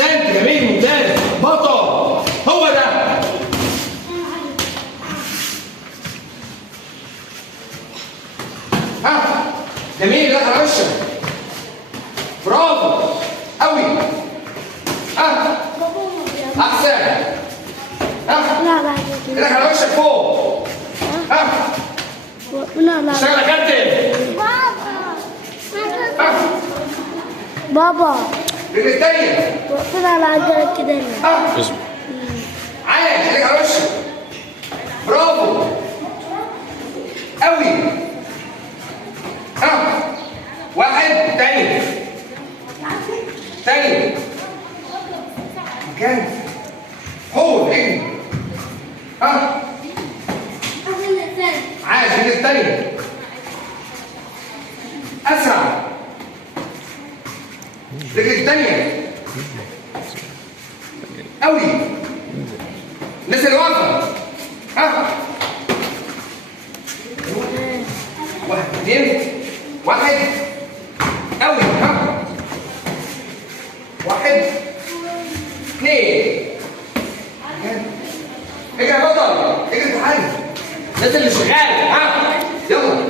احسنت، جميل، ممتاز، بطل، هو ده. ها جميل، لا على وشك، برافو قوي. ها احسن. ها لا بعد كده. ايدك على وشك فوق. ها لا اشتغل يا كابتن. بابا رجل التانية. وقفنا على عجلة كده. ها عايش، ايدك على وشك، برافو قوي. ها واحد تاني تاني مكان هو رجل. ها عايش، رجل التانية اسرع، رجل التانية قوي. الناس اللي واقفة. ها واحد اثنين واحد قوي. ها واحد اثنين اجري يا بطل، اجري تعالى. الناس اللي شغالة. ها يلا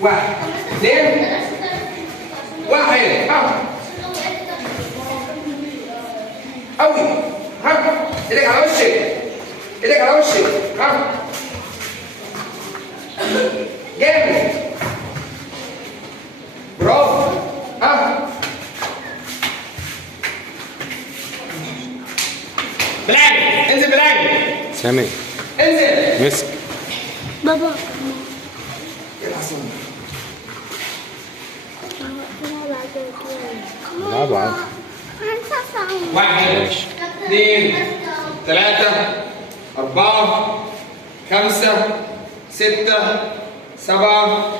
واحد اثنين واحد. ها قوي. ها ايدك على وشك، ايدك على وشك. ها جامد، برافو. ها بالعجل، انزل بالعجل. سامي انزل. مسك. بابا يلا حسن. وقفنا على عجلة كده. العبوا عادي. واحد اثنين ثلاثة أربعة خمسة ستة سبعة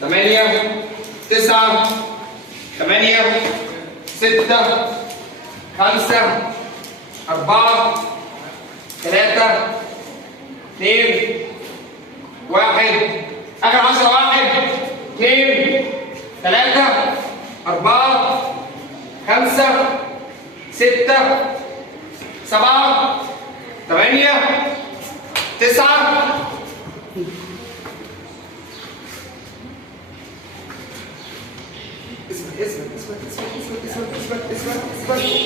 ثمانية تسعة ثمانية ستة خمسة أربعة ثلاثة اثنين واحد. آخر 10. واحد اثنين ثلاثة أربعة خمسة ستة سبعة ثمانية تسعة. اثبت اثبت اثبت اثبت اثبت اثبت اثبت اثبت.